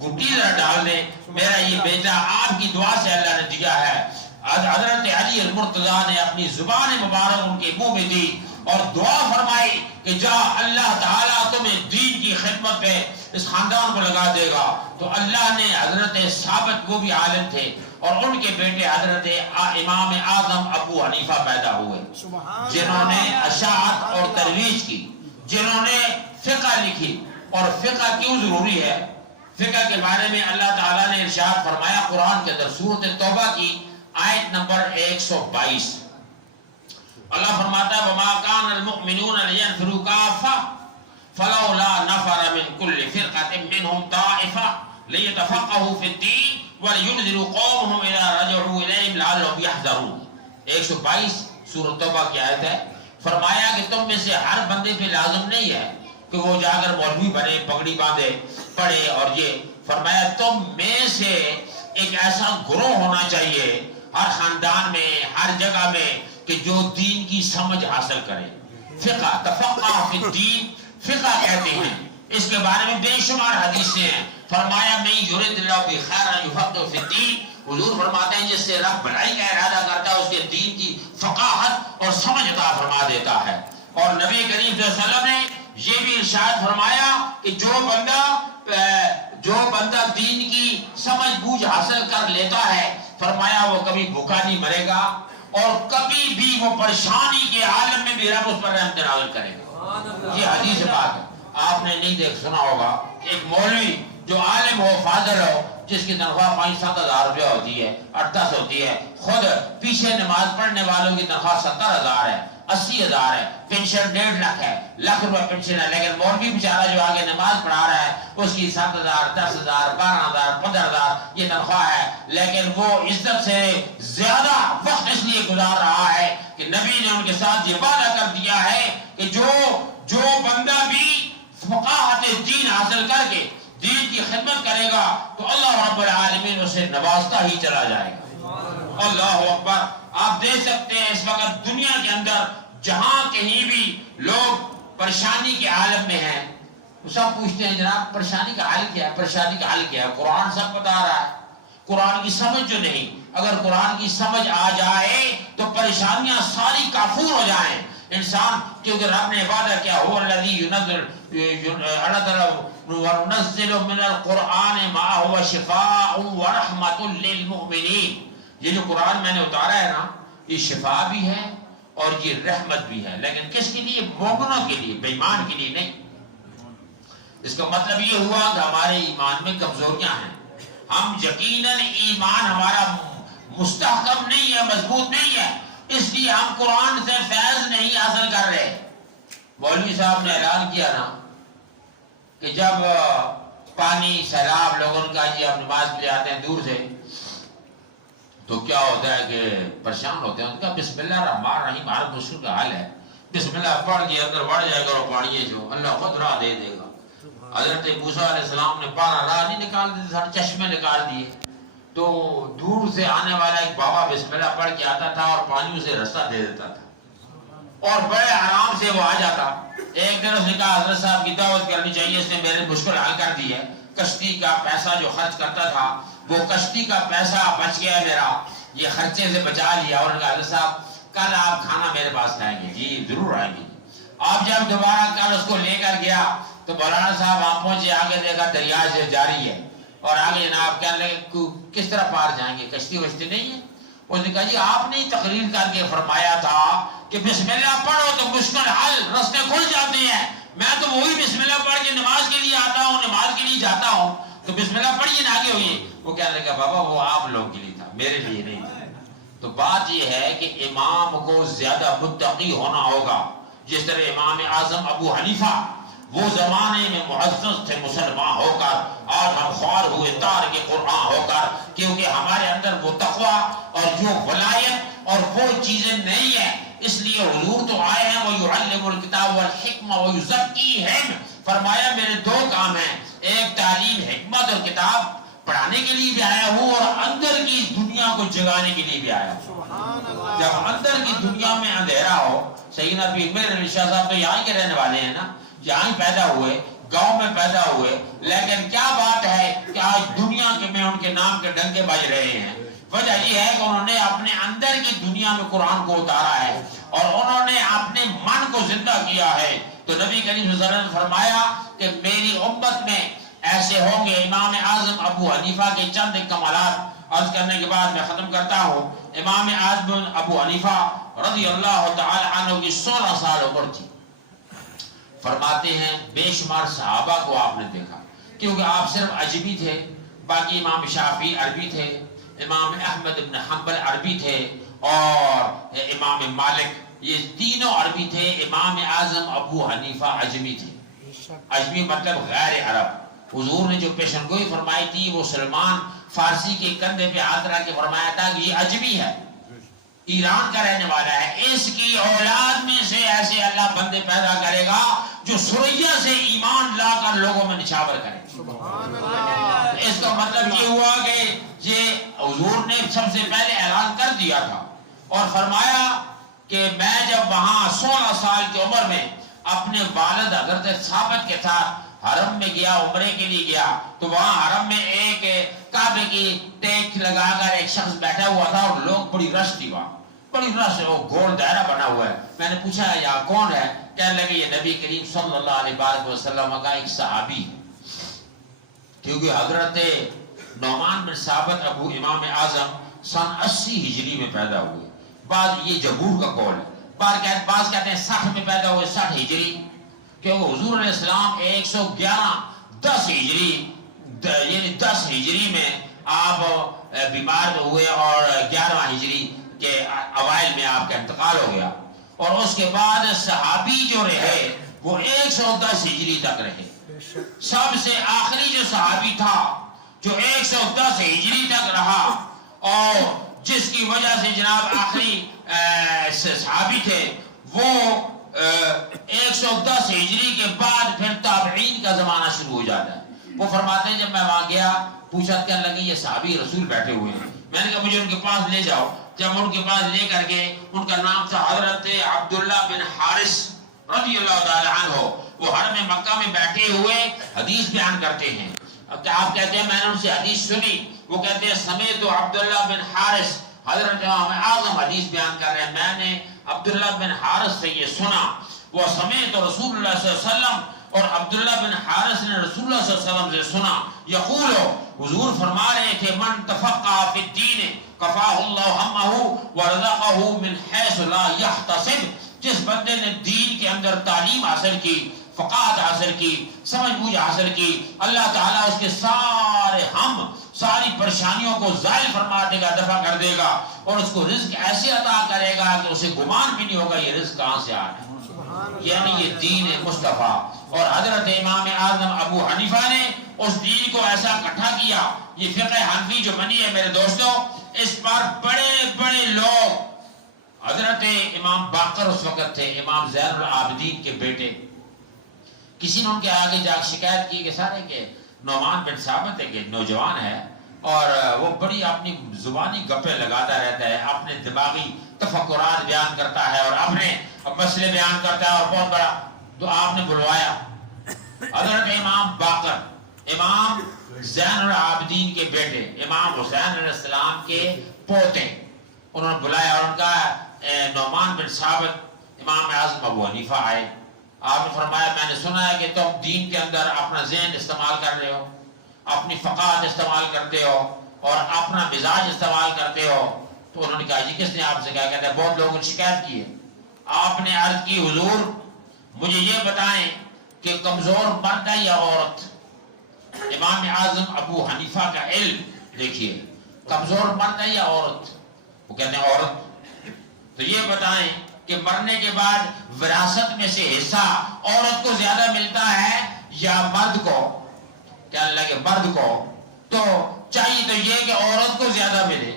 گھٹی ذرا ڈال دیں، میرا یہ بیٹا آپ کی دعا سے اللہ نے دیا ہے۔ حضرت علی المرتضیٰ نے اپنی زبان مبارک ان کے منہ میں دی اور دعا فرمائی کہ جا اللہ تعالیٰ تمہیں دین کی خدمت پہ اس خاندان کو لگا دے گا۔ تو اللہ نے حضرت ثابت وہ بھی عالم تھے اور ان کے بیٹے حضرت امام اعظم ابو حنیفہ پیدا ہوئے، جنہوں نے اشاعت اور ترویج کی، جنہوں نے فقہ لکھی۔ اور فقہ کیوں ضروری ہے؟ فقہ کے بارے میں اللہ تعالیٰ نے ارشاد فرمایا قرآن کے اندر سورۃ توبہ کی آیت نمبر 122، اللہ فرماتا ہے وَمَا كَانَ الْمُؤْمِنُونَ لِيَنْفِرُوا كَافَّةً فَلَوْلَا نَفَرَ مِنْ كُلِّ فِرْقَةٍ مِّنْهُمْ طَائِفَةٌ لِيَتَفَقَّهُوا فِي الدِّينِ وَلِيُنذِرُوا قَوْمَهُمْ إِذَا رَجَعُوا إِلَيْهِمْ لَعَلَّهُمْ يَحْذَرُونَ۔ 122 سورۃ توبہ کی آیت ہے۔ فرمایا کہ تم میں سے ہر بندے پہ لازم نہیں ہے کہ وہ جا کر مولوی بنے، پگڑی باندھے، پڑھے، اور یہ فرمایا تم میں سے ایک ایسا گروہ ہونا چاہیے ہر خاندان میں، ہر جگہ میں، کہ جو دین کی سمجھ حاصل کرے۔ فقہ، تفقہ فی الدین، فقہ کہتے ہیں۔ اس کے بارے میں بے شمار حدیثیں ہیں۔ فرمایا میں یرید اللہ بخیرا یفقہ فی الدین، حضور فرماتے ہیں جس سے رب بھلائی کا ارادہ کرتا ہے اس کے دین کی فقاہت اور سمجھ عطا فرما دیتا ہے۔ اور نبی کریم صلی اللہ علیہ وسلم نے یہ بھی ارشاد فرمایا کہ جو بندہ دین کی سمجھ بوجھ حاصل کر لیتا ہے، فرمایا وہ کبھی بھوکا نہیں مرے گا اور کبھی بھی وہ پریشانی کے عالم میں بھی رب اس پر رحمت نازل کرے گا۔ یہ حدیث بات ہے، آپ نے نہیں سنا ہوگا ایک مولوی جو عالم ہو، فاضل ہو، جس کی تنخواہ 5-7 ہزار روپیہ ہوتی ہے، 8-10 ہوتی ہے، خود پیچھے نماز پڑھنے والوں کی تنخواہ 70,000 ہے، 80,000 ہے، پینشن 1.5 لاکھ ہے، لاکھ روپے پینشن ہے، لیکن مولوی بیچارہ جو آگے نماز پڑھا رہا ہے اس کی 7,000 10,000 12,000 15,000 یہ تنخواہ ہے، لیکن وہ عزت سے زیادہ وقت اس لیے گزار رہا ہے کہ نبی نے ان کے ساتھ یہ وعدہ کر دیا ہے کہ جو بندہ بھی فقاہت دین حاصل کر کے دین کی خدمت کرے گا تو اللہ رب العالمین اسے نوازتا ہی چلا جائے گا۔ اللہ اکبر۔ آپ دیکھ سکتے ہیں اس وقت دنیا کے اندر جہاں کہیں بھی لوگ پریشانی کے عالم میں ہیں، سب پوچھتے ہیں جناب پریشانی کا حل کیا ہے، پریشانی کا حل کیا ہے؟ قرآن سب بتا رہا ہے۔ قرآن کی سمجھ جو نہیں، اگر قرآن کی سمجھ آ جائے تو پریشانیاں ساری کافور ہو جائیں۔ انسان کیونکہ رب نے وعدہ کیا ہو الذی وننزل من القرآن ما هو شفاء ورحمۃ للمؤمنین، یہ جو قرآن میں نے اتارا ہے نا، یہ شفا بھی ہے اور یہ رحمت بھی ہے، لیکن کس کے لیے؟ مومنوں کے لیے، بے ایمان کے لیے نہیں۔ اس کا مطلب یہ ہوا کہ ہمارے ایمان میں کمزوریاں ہیں، ہم یقیناً ایمان ہمارا مستحکم نہیں ہے، مضبوط نہیں ہے، اس لیے ہم قرآن سے فیض نہیں حاصل کر رہے۔ مولوی صاحب نے اعلان کیا نا کہ جب پانی سیلاب لوگوں کا یہ ہم نماز کے لیے آتے ہیں دور سے تو کیا ہوتا ہے کہ پریشان ہوتے ہیں، ان کا بسم اللہ الرحمن الرحیم ہر مشکل کا حل ہے، بسم اللہ پڑھ کے اندر بڑھ جائے گا اور پانی جو اللہ خود راہ دے دے گا۔ حضرت موسیٰ علیہ السلام نے 12 راہ نہیں نکال دیے، سارے چشمے نکال دیے، تو دور سے آنے والا ایک بابا بسم اللہ پڑھ کے آتا تھا اور پانی اسے راستہ دے دیتا تھا اور بڑے آرام سے وہ آ جاتا۔ ایک دن اس نے کہا حضرت صاحب کی دعوت کرنی چاہیے، اس نے میرے مشکل حل کر دی ہے، کشتی کا پیسہ جو خرچ کرتا تھا وہ کشتی کا پیسہ بچ گیا میرا، یہ خرچے سے بچا لیا۔ اور کہا حضرت صاحب کل آپ کھانا میرے پاس کھائیں گے؟ جی ضرور آئیں گے۔ آپ جب دوبارہ کل اس کو لے کر گیا تو مولانا صاحب آپ پہنچے، آگے دیکھا دریا سے جاری ہے اور آگے جناب کہنے لگے کس طرح پار جائیں گے، کشتی وشتی نہیں ہے؟ اس نے کہا جی آپ نے تقریر کر کے فرمایا تھا کہ بسم اللہ پڑھو تو مشکل حل رستے کھل جاتے ہیں، میں تو وہی بسم اللہ پڑھ کے نماز کے لیے آتا ہوں، نماز کے لیے جاتا ہوں، تو بسم اللہ پڑھیے نا آگے ہوئیے۔ وہ کہنے لگا بابا وہ آپ لوگ کے لیے تھا، میرے لیے نہیں تھا۔ تو بات یہ ہے کہ امام کو زیادہ متقی ہونا ہوگا، جس طرح امام اعظم ابو حنیفہ وہ زمانے میں معزز تھے مسلمان ہو کر، آج ہم خوار ہوئے تارک قرآن ہو کر، کیونکہ ہمارے اندر وہ تقوی اور جو ولایت اور وہ چیزیں نہیں ہیں۔ اس لیے حضور تو آئے ہیں وَيُعَلِّمُ الْكِتَابَ وَالْحِكْمَةَ وَيُزَكِّيهِمْ، فرمایا میرے دو کام ہیں، ایک تعلیم حکمت اور کتاب پڑھانے کے لیے بھی آیا ہوں اور اندر کی دنیا کو جگانے کے لیے بھی آیا ہوں۔ جب اندر کی دنیا میں اندھیرا ہو، سیدنا پیر میر علی شاہ صاحب تو یہاں کے رہنے والے ہیں نا، یہاں ہی پیدا ہوئے، گاؤں میں پیدا ہوئے، لیکن کیا بات ہے کہ آج دنیا کے میں ان کے نام کے ڈنکے بج رہے ہیں۔ وجہ یہ ہے کہ انہوں نے اپنے اندر کی دنیا میں قرآن کو اتارا ہے اور انہوں نے اپنے من کو زندہ کیا ہے۔ تو نبی کریم صلی اللہ علیہ وسلم نے فرمایا کہ میری امت میں ایسے ہوں گے۔ امام اعظم ابو حنیفہ کے چند کمالات عرض کرنے کے بعد میں ختم کرتا ہوں۔ امام اعظم ابو حنیفہ رضی اللہ تعالی عنہ کی 16 سال عمر تھی۔ فرماتے ہیں بے شمار صحابہ کو آپ نے دیکھا، کیونکہ آپ صرف عجمی تھے، باقی امام شافعی عربی تھے، امام احمد بن حنبل عربی تھے اور امام مالک، یہ تینوں عربی تھے۔ امام اعظم ابو حنیفہ عجمی تھے۔ عجمی مطلب غیر عرب۔ حضور نے جو پیشن گوئی فرمائی تھی وہ سلمان فارسی کے کندھے پہ ہاتھ رکھ کے فرمایا تھا کہ یہ عجمی ہے، ایران کا رہنے والا ہے، اس کی اولاد میں سے ایسے اللہ بندے پیدا کرے گا جو سریا سے ایمان لا کر لوگوں میں نچھاور کرے۔ اس کا مطلب یہ ہوا کہ یہ حضور نے سب سے پہلے اعلان کر دیا تھا اور فرمایا کہ میں جب وہاں 16 سال کی عمر میں اپنے والد حضرت ثابت کے ساتھ حرم میں گیا، عمرے کے لیے گیا، تو وہاں حرم میں ایک کعبے کی ٹیک لگا کر ایک شخص بیٹھا ہوا تھا اور لوگ بڑی رش تھی، وہاں بڑی رش ہے، وہ گول دائرہ بنا ہوا ہے۔ میں نے پوچھا یہ کون ہے؟ کہنے لگے یہ نبی کریم صلی اللہ علیہ وسلم کا ایک صحابی، کیونکہ حضرت نعمان بن ثابت ابو امام اعظم سن 80 ہجری میں پیدا ہوئے، بعض یہ جمہور کا قول ہے، بعض کہتے ہیں 60 میں پیدا ہوئے، 60 ہجری، کیونکہ حضور علیہ السلام 111 یعنی 10 ہجری میں آپ بیمار ہوئے اور 11 ہجری کے اوائل میں آپ کا انتقال ہو گیا، اور اس کے بعد صحابی جو رہے وہ 110 ہجری تک رہے۔ سب سے آخری جو صحابی تھا جو 110 ہجری تک رہا اور جس کی وجہ سے جناب آخری صحابی تھے، وہ 110 ہجری کے بعد پھر تابعین کا زمانہ شروع ہو جاتا ہے۔ وہ فرماتے ہیں جب میں وہاں گیا پوچھا، کہنے لگے یہ صحابی رسول بیٹھے ہوئے ہیں، میں نے کہا مجھے ان کے پاس لے جاؤ۔ جب ان کے پاس لے کر کے، ان کا نام تھا حضرت عبداللہ بن حارث رضی اللہ تعالی عنہ، وہ حرم مکہ میں بیٹھے ہوئے حدیث بیان کرتے ہیں۔ آپ کہتے ہیں میں نے ان سے حدیث سنی، وہ کہتے ہیں سمیت عبداللہ بن حارث، حضرت امام اعظم حدیث بیان کر رہے ہیں، میں نے عبداللہ بن حارث سے یہ سنا، وہ سمیت رسول اللہ صلی اللہ علیہ وسلم، اور عبداللہ بن حارث نے رسول اللہ صلی اللہ علیہ وسلم سے سنا، یقول حضور فرما رہے تھے من تفقہ فی الدین کفاہ اللہ ہمہ ورزقہ من حیث لا یحتسب، جس بندے نے دین کے اندر تعلیم حاصل کی، فقاہت حاصل کی، سمجھ بوجھ حاصل کی، اللہ تعالیٰ اس کے سارے ساری پریشانیوں کو زائل فرما دے گا، دفع کر دے گا، اور اس کو رزق ایسے عطا کرے گا کہ اسے گمان بھی نہیں ہوگا یہ رزق کہاں سے آ رہا ہے۔ یعنی یہ دین مصطفیٰ۔ اور حضرت امام اعظم ابو حنیفہ نے اس دین کو ایسا اکٹھا کیا۔ یہ فقہ حنفی جو بنی ہے میرے دوستوں، اس پر بڑے بڑے لوگ، حضرت امام باقر اس وقت تھے، امام زین العابدین کے بیٹے، کسی نے ان کے آگے جا شکایت کی کہ سارے کے نعمان بن ثابت ہے کہ نوجوان ہے اور وہ بڑی اپنی زبانی گپیں لگاتا رہتا ہے، اپنے دماغی تفکرات بیان کرتا ہے اور اپنے مسئلے بیان کرتا ہے اور بہت بڑا، تو آپ نے بلوایا حضرت امام باقر، امام زین العابدین کے بیٹے، امام حسین علیہ السلام کے پوتے، انہوں نے بلایا اور ان کا نعمان بن ثابت، امام اعظم ابو حنیفہ آئے۔ آپ نے فرمایا میں نے سنا ہے کہ تم دین کے اندر اپنا ذہن استعمال کر رہے ہو، اپنی فقاہت استعمال کرتے ہو اور اپنا مزاج استعمال کرتے ہو۔ تو انہوں نے کہا جی کس نے آپ سے کہا؟ کہتے ہیں بہت لوگوں نے شکایت کی ہے۔ آپ نے عرض کی حضور مجھے یہ بتائیں کہ کمزور مرد ہے یا عورت؟ امام اعظم ابو حنیفہ کا علم دیکھیے، کمزور مرد ہے یا عورت؟ وہ کہتے ہیں عورت۔ تو یہ بتائیں کہ مرنے کے بعد وراثت میں سے حصہ عورت کو زیادہ ملتا ہے یا مرد کو؟ کہنے لگے مرد کو۔ تو چاہیے تو یہ کہ عورت کو زیادہ ملے،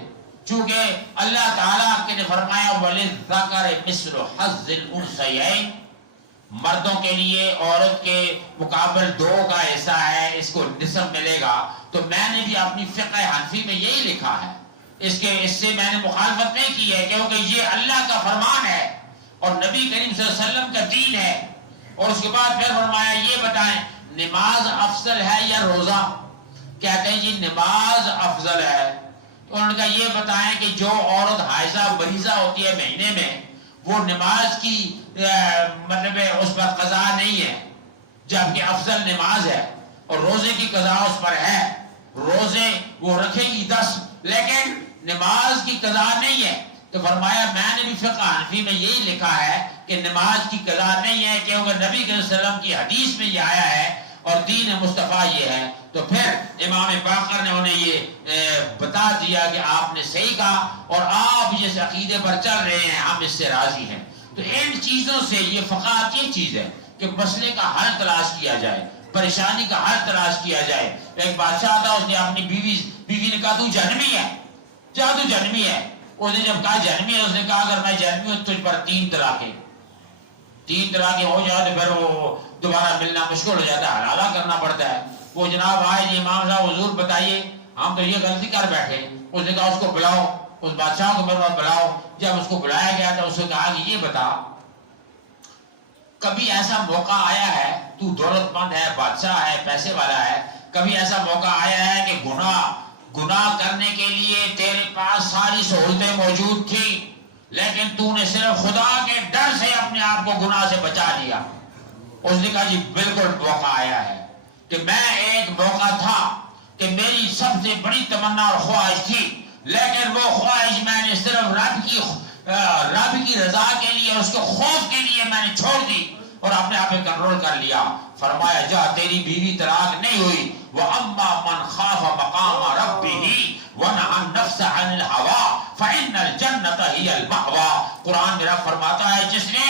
چونکہ اللہ تعالیٰ کے نے فرمایا وَلِلذَّكَرِ مِثْلُ حَظِّ الْأُنثَيَيْنِ، مردوں کے لیے عورت کے مقابل 2 کا حصہ ہے، اس کو نصف ملے گا۔ تو میں نے بھی اپنی فقہ حنفی میں یہی لکھا ہے، اس سے میں نے مخالفت نہیں کی ہے، کیونکہ یہ اللہ کا فرمان ہے اور نبی کریم صلی اللہ علیہ وسلم کا دین ہے۔ اور اس کے بعد پھر فرمایا یہ بتائیں نماز افضل ہے یا روزہ؟ کہتے ہیں جی نماز افضل ہے۔ تو انہوں نے کہا یہ بتائیں کہ جو عورت حائضہ مریضہ ہوتی ہے مہینے میں، وہ نماز کی مطلب اس پر قضا نہیں ہے، جبکہ افضل نماز ہے، اور روزے کی قضا اس پر ہے، روزے وہ رکھے گی 10 لیکن نماز کی قضا نہیں ہے۔ تو فرمایا میں نے بھی فقہ حنفی میں یہی لکھا ہے کہ نماز کی قضا نہیں ہے، کیونکہ نبی صلی اللہ علیہ وسلم کی حدیث میں یہ آیا ہے اور دین مصطفیٰ یہ ہے۔ تو پھر امام باقر نے انہیں یہ بتا دیا کہ آپ نے صحیح کہا اور آپ جس عقیدے پر چل رہے ہیں ہم اس سے راضی ہیں۔ تو ان چیزوں سے یہ فقاہت یہ چیز ہے کہ مسئلے کا حل تلاش کیا جائے، پریشانی کا حل تلاش کیا جائے۔ ایک بادشاہ تھا، اس نے اپنی بیوی نے کہا تو جہنمی ہے، کیا تو جہنمی ہے؟ اس نے جب کہا جہنمی ہے، اس نے کہا اگر میں جہنمی ہوں تجھ پر 3 طلاقیں ہو جائے تو پھر وہ دوبارہ ملنا مشکل ہو جاتا ہے، حلالہ کرنا پڑتا ہے۔ وہ جناب آئے جی امام صاحب حضور بتائیے ہم تو یہ غلطی کر بیٹھے۔ اس نے کہا اس کو بلاؤ، اس بادشاہ کو میرے پاس بلاؤ۔ جب اس کو بلایا گیا تو اس نے کہا کہ یہ بتا کبھی ایسا موقع آیا ہے، تو دولت مند ہے، بادشاہ ہے، پیسے والا ہے، کبھی ایسا موقع آیا ہے کہ گناہ کرنے کے لیے تیرے پاس ساری سہولتیں موجود تھیں لیکن تو نے صرف خدا کے ڈر سے اپنے آپ کو گناہ سے بچا لیا؟ اس نے کہا جی بالکل موقع آیا ہے کہ میں ایک موقع تھا کہ میری سب سے بڑی تمنا اور خواہش تھی، لیکن وہ خواہش میں نے صرف رب کی رضا کے لیے، اس کے خوف کے لیے میں نے چھوڑ دی اور اپنے آپ پہ کنٹرول کر لیا۔ فرمایا جا تیری بیوی طلاق نہیں ہوئی، وَأَمَّا مَنْ خَافَ مَقَامَ رَبِّهِ وَنَهَى النَّفْسَ عَنِ الْهَوَىٰ فَإِنَّ الْجَنَّةَ هِيَ الْمَأْوَىٰ۔ قرآن میرا فرماتا ہے جس نے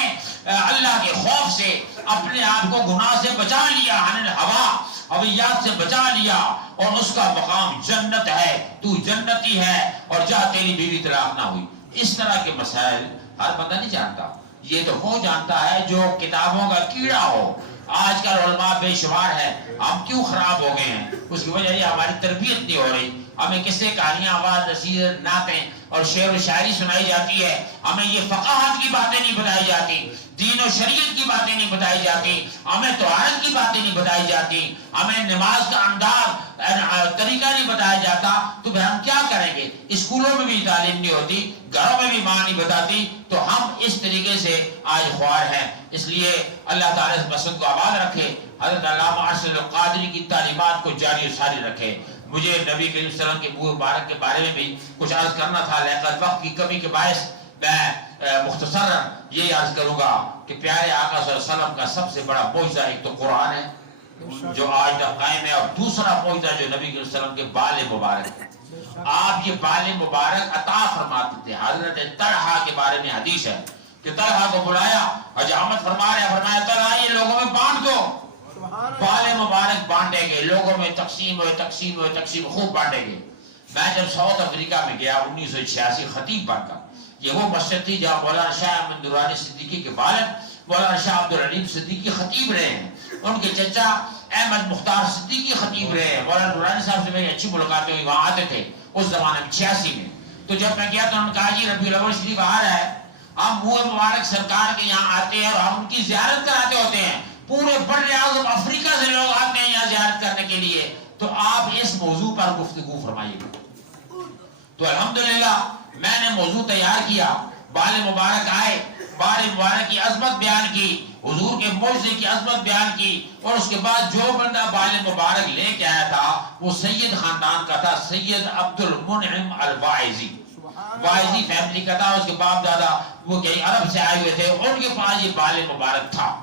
اللہ کے خوف سے اپنے آپ کو گناہ سے بچا لیا، عن الہوا، ہویات سے بچا لیا، اور اس کا مقام جنت ہے، تو جنتی ہے، اور جا تیری بیوی طلاق نہ ہوئی۔ اس طرح کے مسائل ہر بندہ نہیں جانتا، یہ تو وہ جانتا ہے جو کتابوں کا کیڑا ہو۔ آج کل علماء بے شمار ہے، ہم کیوں خراب ہو گئے ہیں؟ اس کی وجہ یہ ہماری تربیت نہیں ہو رہی، ہمیں قصے کہانیاں آواز نصیحت نعتیں اور شعر و شاعری سنائی جاتی ہے، ہمیں یہ فقاہت کی باتیں نہیں بتائی جاتی، دین و شریعت کی باتیں نہیں بتائی جاتی، ہمیں طہارت کی باتیں نہیں بتائی جاتی، ہمیں نماز کا انداز طریقہ نہیں بتایا جاتا، تو پھر ہم کیا کریں گے؟ اسکولوں میں بھی تعلیم نہیں ہوتی، گھروں میں بھی ماں نہیں بتاتی، تو ہم اس طریقے سے آج خوار ہیں۔ اس لیے اللہ تعالیٰ اس مسجد کو آباد رکھے، حضرت علامہ ارشد القادری کی تعلیمات کو جاری و ساری رکھے۔ مجھے نبی کریم صلی اللہ علیہ وسلم کے منہ مبارک کے بارے میں بھی کچھ عرض کرنا تھا، لیکن وقت کی کمی کے باعث میں مختصر یہ عرض کروں گا کہ پیارے آقا صلی اللہ علیہ وسلم کا سب سے بڑا معجزہ ایک تو قرآن ہے جو آج تک قائم ہے، اور دوسرا معجزہ جو نبی کریم صلی اللہ علیہ وسلم کے بال مبارک ہے۔ آپ یہ بال مبارک عطا فرماتے تھے۔ حضرت طلحہ کے بارے میں حدیث ہے کہ طلحہ کو بلایا، حجامت فرما رہے، فرمایا طلحہ یہ لوگوں میں بانٹ دو۔ بال مبارک بانٹے گئے، لوگوں میں تقسیم ہوئے خوب بانٹے گئے۔ میں جب ساؤتھ افریقہ میں گیا 1986 خطیب بن کر، یہ وہ مسجد تھی جہاں مولانا شاہ احمد درانی صدیقی کے والد مولانا شاہ عبدالعلیم صدیقی خطیب رہے ہیں، ان کے چچا احمد مختار صدیقی خطیب رہے ہیں۔ مولانا درانی صاحب سے میری اچھی ملاقاتیں ہوئی، وہاں آتے تھے اس زمانے میں 86 میں۔ تو جب میں گیا تو انہوں نے کہا جی ربیع الاول شریف آ رہا ہے، ہم منہ مبارک سرکار کے یہاں آتے ہیں اور ہم ان کی زیارت کراتے ہوتے ہیں، پورے بر اعظم افریقہ سے لوگ آتے ہیں یہاں زیارت کرنے کے لیے، تو آپ اس موضوع پر گفتگو فرمائیے گا۔ تو الحمدللہ میں نے موضوع تیار کیا، بال مبارک آئے، بال مبارک کی عظمت بیان کی، حضور کے معجزے کی عظمت بیان کی، اور اس کے بعد جو بندہ بال مبارک لے کے آیا تھا وہ سید خاندان کا تھا، سید عبد المنعم الواعظی، واعظی فیملی کا تھا، اس کے باپ دادا وہ کئی عرب سے آئے ہوئے تھے، ان کے پاس یہ بال مبارک تھا۔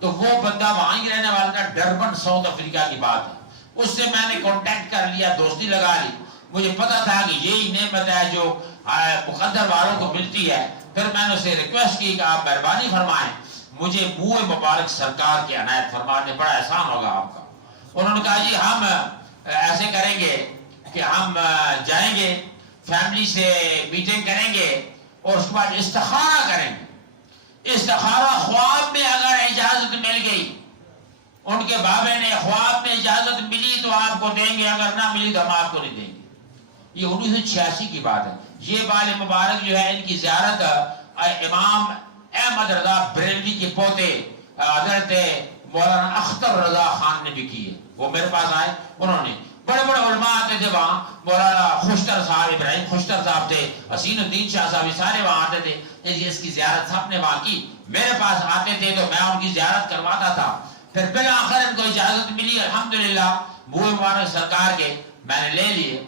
تو وہ بندہ وہاں ہی رہنے والا تھا، ڈربن ساؤتھ افریقہ کی بات ہے، اس سے میں نے کانٹیکٹ کر لیا، دوستی لگا لی، مجھے پتا تھا کہ یہی نعمت ہے جو مقدر والوں کو ملتی ہے۔ پھر میں نے اسے ریکویسٹ کی کہ آپ مہربانی فرمائیں مجھے منہ مبارک سرکار کی عنایت فرما دیں، بڑا احسان ہوگا آپ کا۔ انہوں نے کہا جی ہم ایسے کریں گے کہ ہم جائیں گے، فیملی سے میٹنگ کریں گے، اور اس کے بعد استخارہ کریں گے۔ استخارہ خواب میں اگر اجازت مل گئی، ان کے بابے نے خواب میں اجازت ملی تو آپ کو دیں گے، اگر نہ ملی تو ہم آپ کو نہیں دیں گے۔ یہ 1986 کی بات ہے۔ یہ بال مبارک جو ہے ان کی زیارت امام احمد رضا بریلوی کے پوتے حضرت مولانا اختر رضا خان نے بھی کی ہے۔ وہ میرے پاس آئے، انہوں نے بڑے بڑے علماء آتے تھے وہاں، مولانا خوشتر صاحب، ابراہیم خوشتر صاحب تھے، حسین الدین شاہ صاحب، سارے وہاں آتے تھے۔ اس کی زیارت سب نے وہاں کی، میرے پاس آتے تھے تو میں ان کی زیارت کرواتا تھا۔ پھر بالآخر ان کو اجازت ملی، الحمدللہ منہ مبارک سرکار کے میں نے لے لیے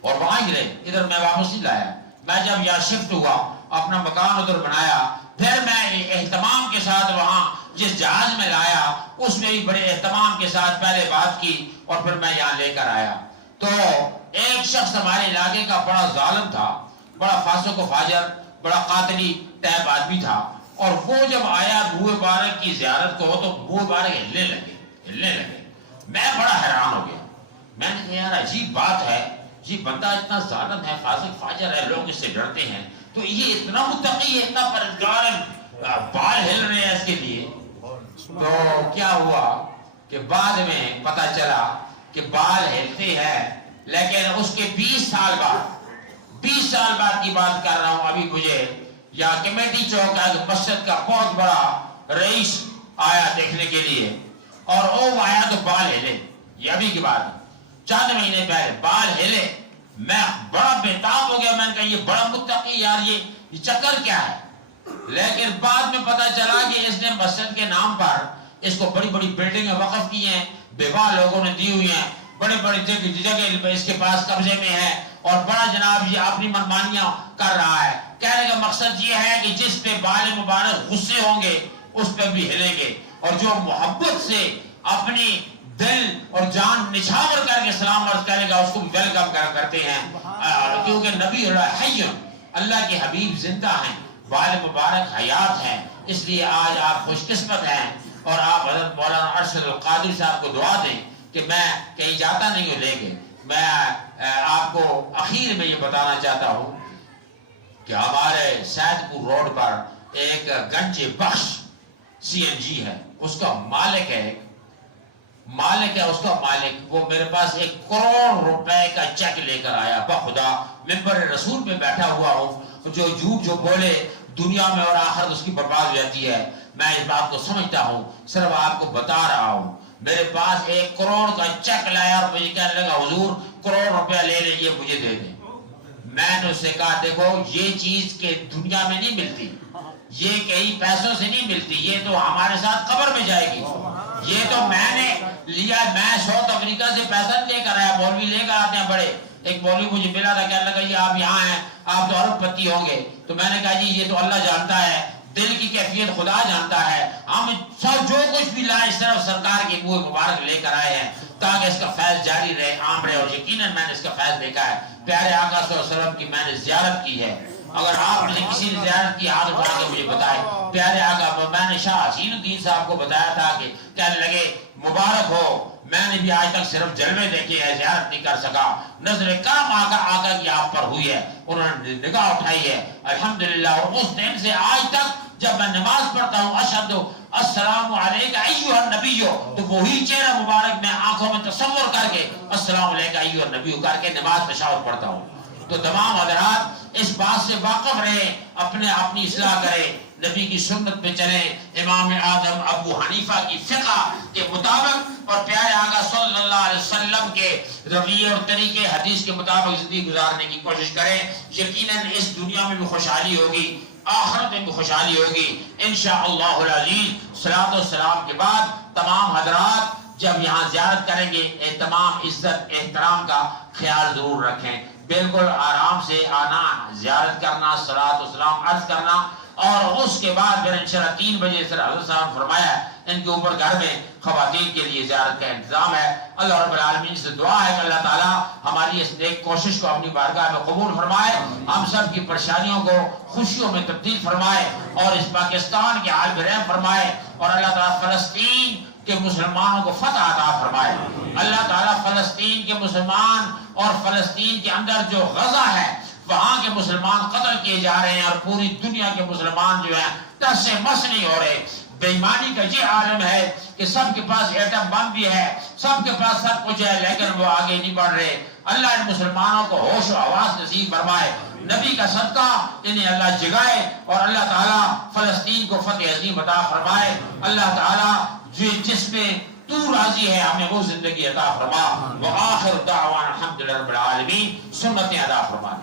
اور وہاں ہی رہے، ادھر میں واپس نہیں لایا۔ میں جب یہاں شفٹ ہوا، اپنا مکان ادھر بنایا، پھر میں اہتمام کے ساتھ وہاں جس جہاز میں لایا اس میں بھی بڑے اہتمام کے ساتھ پہلے بات کی، اور پھر میں یہاں لے کر آیا۔ تو ایک شخص ہمارے علاقے کا بڑا ظالم تھا، بڑا فاسق و فاجر، بڑا قاتلی ٹائپ آدمی تھا، اور وہ جب آیا منہ مبارک کی زیارت کو تو منہ مبارک ہلنے لگے۔ میں بڑا حیران ہو گیا، میں نے کہا یار عجیب بات ہے، یہ بندہ اتنا ظالم ہے، فاسق فاجر ہے، لوگ اس سے ڈرتے ہیں، تو یہ اتنا متقی ہے، اتنا پرہیزگار ہے، بال ہل رہے ہیں اس کے لیے۔ تو کیا ہوا کہ بعد میں پتا چلا کہ بال ہلتے ہیں، لیکن اس کے 20 سال بعد کی بات کر رہا ہوں، ابھی مجھے یا کمیٹی چوک ہے مسجد کا بہت بڑا رئیس آیا دیکھنے کے لیے، اور وہ آیا تو بال ہلے، یہ ابھی کی بات ہے، چند مہینے پہلے بال ہلے۔ میں بڑا بےتاب ہو گیا، میں نے کہا یہ بڑا متقی یار، یہ چکر کیا ہے؟ لیکن بعد میں پتا چلا کہ اس نے مسجد کے نام پر اس کو بڑی بڑی بلڈنگیں وقف کی ہیں، بیوہ لوگوں نے دی ہوئی ہیں، بڑے بڑے جگہ اس کے پاس قبضے میں ہے، اور بڑا جناب یہ اپنی منمانیاں کر رہا ہے۔ کہنے کا مقصد یہ ہے کہ جس پہ بال مبارک غصے ہوں گے اس پہ بھی ہلیں گے، اور جو محبت سے اپنی دل اور جان نچھاور کر کے سلام عرض کرے گا اس کو بھی ویلکم کرتے ہیں، کیونکہ نبی حی، اللہ کے حبیب زندہ ہیں، بال مبارک حیات ہیں، اس لیے آج آپ خوش قسمت ہیں۔ اور آپ حضرت مولانا ارشد القادری صاحب کو دعا دیں کہ میں کہیں جاتا نہیں ہوں لے کے۔ میں آپ کو اخیر میں یہ بتانا چاہتا ہوں کہ ہمارے سید پور روڈ پر ایک گنج بخش CNG ہے، اس کا مالک ہے، اس کا مالک، وہ میرے پاس 1 کروڑ روپے کا چیک لے کر آیا، بخدا ممبر رسول پہ بیٹھا ہوا ہوں، جو جھوٹ جو بولے دنیا میں اور آخرت اس کی برباد ہو جاتی ہے، میں اس بات کو سمجھتا ہوں، صرف آپ کو بتا رہا ہوں۔ میرے پاس 1 کروڑ کا چیک لایا اور مجھے کہنے لگا حضور کروڑ روپیہ لے لیجیے مجھے دے دیں۔ میں نے اس سے کہا دیکھو یہ چیز کے دنیا میں نہیں ملتی، یہ کئی پیسوں سے نہیں ملتی، یہ تو ہمارے ساتھ قبر میں جائے گی، یہ تو میں نے لیا میں ساؤتھ افریقہ سے پیسہ لے کر آیا، مولوی لے کر آتے ہیں بڑے. ایک مولوی مجھے ملا تھا، کہنے لگا یہ آپ یہاں ہیں، آپ تو ارب پتی ہوں گے. تو میں نے کہا جی یہ تو اللہ جانتا ہے، دل کی کیفیت خدا جانتا ہے. ہم سب جو کچھ بھی لائے صرف سرکار کے منہ مبارک لے کر آئے ہیں تاکہ اس کا فیض جاری رہے، عام رہے. اور یقیناً میں نے اس کا فیض دیکھا ہے. پیارے آقا صلی اللہ علیہ وسلم کی میں نے زیارت کی ہے. اگر آپ نے کسی نے زیارت کی ہاتھ اٹھا کے مجھے بتائے. پیارے آقا میں نے شاہ حسین الدین صاحب کو بتایا تھا کہ کہنے لگے مبارک ہو، میں نے بھی آج تک صرف جلوے دیکھے ہیں، زیارت نہیں کر سکا. نظر کرم آقا کی آپ پر ہوئی ہے، انہوں نے نگاہ اٹھائی ہے الحمدللہ. اور اس دن سے آج تک جب میں نماز پڑھتا ہوں اشہد السلام علیکہ ایھا النبی، تو وہی چہرہ مبارک میں آنکھوں میں تصور کر کے السلام علیکہ ایھا النبی کر کے نماز تشہد پڑھتا ہوں. تو تمام حضرات اس بات سے واقف رہیں، اپنی اصلاح کریں، نبی کی سنت پہ چلیں، امام اعظم ابو حنیفہ کی فقہ کے مطابق اور پیارے آقا صلی اللہ علیہ وسلم کے رویے اور طریقے حدیث کے مطابق زندگی گزارنے کی کوشش کریں. یقیناً اس دنیا میں بھی خوشحالی ہوگی، آخرت میں بھی خوشحالی ہوگی انشاءاللہ العزیز. صلاۃ و سلام کے بعد تمام حضرات جب یہاں زیارت کریں گے تمام عزت احترام کا خیال ضرور رکھیں. بالکل آرام سے آنا، زیارت کرنا، صلاۃ و سلام عرض کرنا. اور اس کے بعد پھر انشاءاللہ 3 بجے سے حضرت صاحب فرمایا ہے ان کے اوپر گھر میں خواتین کے لیے زیارت کا انتظام ہے. اللہ رب العالمین سے دعا ہے کہ اللہ تعالیٰ ہماری اس نیک کوشش کو اپنی بارگاہ میں قبول فرمائے، ہم سب کی پریشانیوں کو خوشیوں میں تبدیل فرمائے اور اس پاکستان کے حال میں رحم فرمائے. اور اللہ تعالیٰ فلسطین کے مسلمانوں کو فتح عطا فرمائے. اللہ تعالیٰ فلسطین کے مسلمان اور فلسطین کے اندر جو غزہ ہے وہاں کے مسلمان قتل کیے جا رہے ہیں اور پوری دنیا کے مسلمان جو ہیں ٹس سے مس نہیں ہو رہے. بے ایمانی کا یہ عالم ہے کہ سب کے پاس ایٹم بم بھی ہے، سب کے پاس سب کچھ ہے، لیکن وہ آگے نہیں بڑھ رہے. اللہ ان مسلمانوں کو ہوش و حواس نصیب فرمائے، نبی کا صدقہ انہیں اللہ جگائے اور اللہ تعالیٰ فلسطین کو فتح عظیم عطا فرمائے. اللہ تعالیٰ جس میں تو راضی ہے ہمیں وہ زندگی عطا فرما. وآخر دعوانا الحمدللہ رب العالمین. سنتیں ادا فرما.